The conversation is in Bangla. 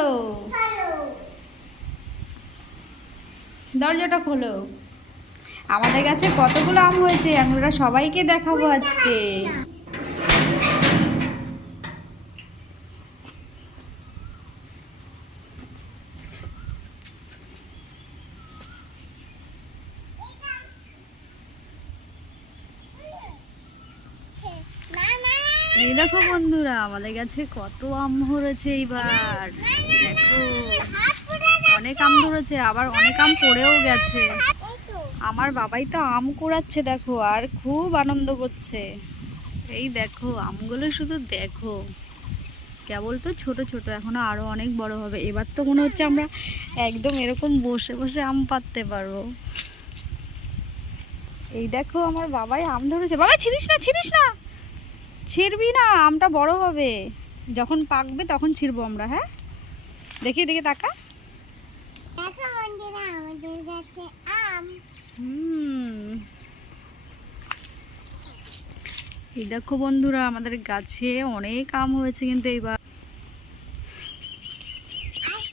চলো, দরজাটা খোলো। আমাদের কাছে কতগুলো আম হয়েছে, আমরা সবাইকে দেখাবো আজকে। এই দেখো বন্ধুরা, আমাদের কাছে কত আম ধরেছে এইবার। দেখো, অনেক আম ধরেছে, আবার অনেক আম পড়েও গেছে। আমার বাবাই তো আম কুড়াচ্ছে দেখো, আর খুব আনন্দ করছে। এই দেখো আমগুলো, শুধু দেখো, কেবল তো ছোট ছোট, এখনো আরো অনেক বড় হবে। এবার তো মনে হচ্ছে আমরা একদম এরকম বসে বসে আম পাড়তে পারবো। এই দেখো আমার বাবাই আম ধরেছে। বাবা ছিড়িস না, ছিড়িস না, ছিড়বি না, আমটা বড় হবে, যখন পাকবে তখন ছিড়বো আমরা। হ্যাঁ, দেখি দেখি তাকা। এই দেখো বন্ধুরা, আমাদের গাছে অনেক আম হয়েছে কিন্তু এইবার।